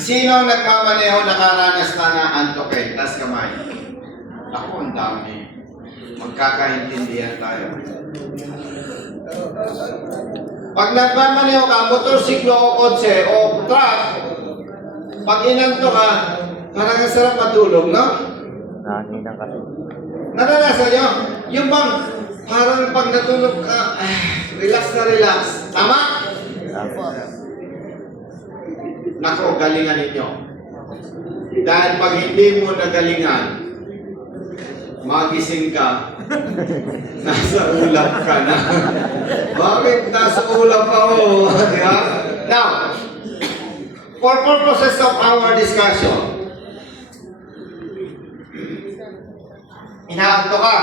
Sino ang nagmamaneho nakaranas na na antokin? Tas kamay. Ako, ang dami. Magkakaintindihan tayo. Pag nagmamaneho ka, motorsiklo o kotse o truck, pag inanto ka, parang ang sarap matulog, no? Nanginang kasi. Naranasan nyo? Yung bang, parang pag natulog ka, relax na relax. Tama? Nako, galingan ninyo. Dahil pag hindi mo nagalingan, magising ka, nasa ulap ka na. Bakit nasa ulap ako? Now, for purposes of our discussion, inaanto ka.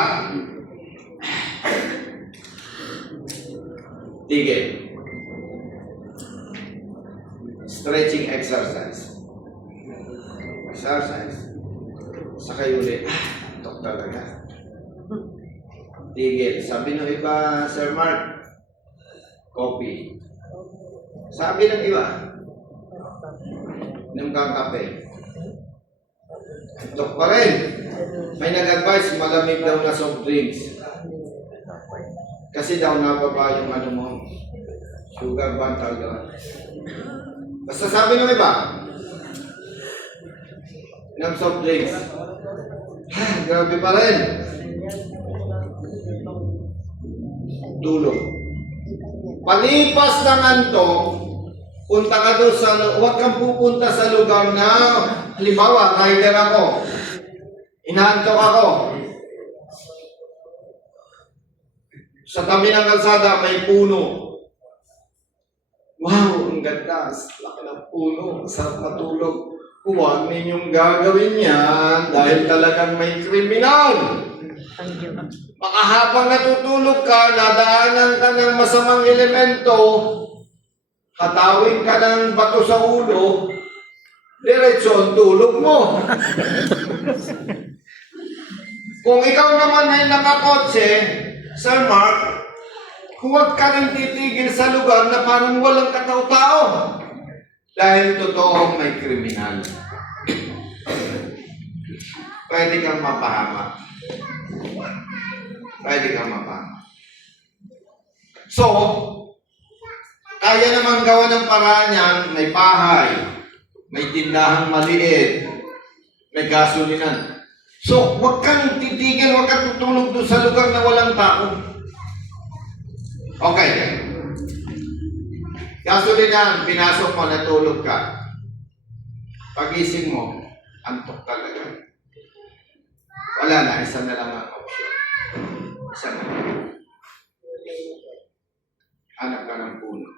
Tigil. Stretching exercise. Sakay ulit. Antok talaga. Tigil. Sabi ng iba, Sir Mark, coffee. Sabi ng iba, inom kang kape. Antok pa rin. May nag-advise, malamig daw na soft drinks. Kasi daw nababa yung ano mo, sugar bantal daw. Basta sabi ng iba, inom soft drinks. Grabe pa rin. Tulog. Palipas ng antok, punta ka doon sa, huwag kang pupunta sa lugar na, halimbawa, rider ako. Inaantok ako. Sa tabi ng kalsada, may puno. Wow, ang ganda. Laki ng puno. Sarap matulog. Huwag ninyong gagawin yan dahil talagang may kriminal. Baka habang natutulog ka, nadaanan ka ng masamang elemento, hatawin ka ng bato sa ulo, diretso ang tulog mo. Kung ikaw naman ay nakakotse, Sir Mark, huwag ka rin titigil sa lugar na parang walang katao-tao. Dahil totoong may kriminal. Pwede kang mapahamak. So, kaya naman gawa ng paraan yan, may bahay, may tindahang maliit, may gasolinan. So, huwag kang titigil, huwag kang tutulog doon sa lugar na walang tao. Okay. Gasolinan, pinasok mo, natulog ka. Pagising mo, antok talaga. Wala na, isa na lang ang option. Isa na lang. Hanap ka ng puno.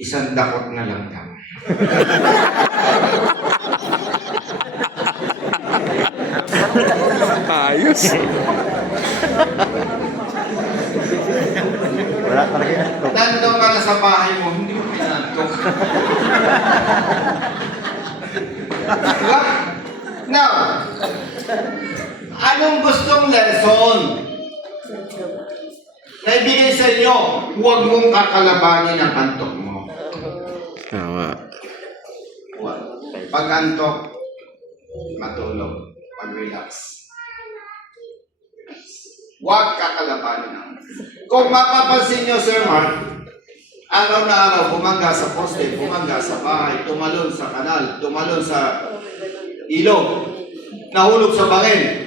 Isang dakot na lang yan. Ayos. Wala talaga yan. Nandun ka na sa bahay mo, hindi mo pinantok. Diba? Now, anong gustong lesson na ibigay sa inyo? Huwag mong kakalabanin ang antok mo. Tama. Huwag. Pag antok, matulog. Mag-relax. Huwag kakalabanin ang. Kung mapapansin nyo, Sir Mark, araw na araw, bumangga sa poste, bumangga sa bahay, tumalon sa kanal, tumalon sa ilog, nahulog sa bangin.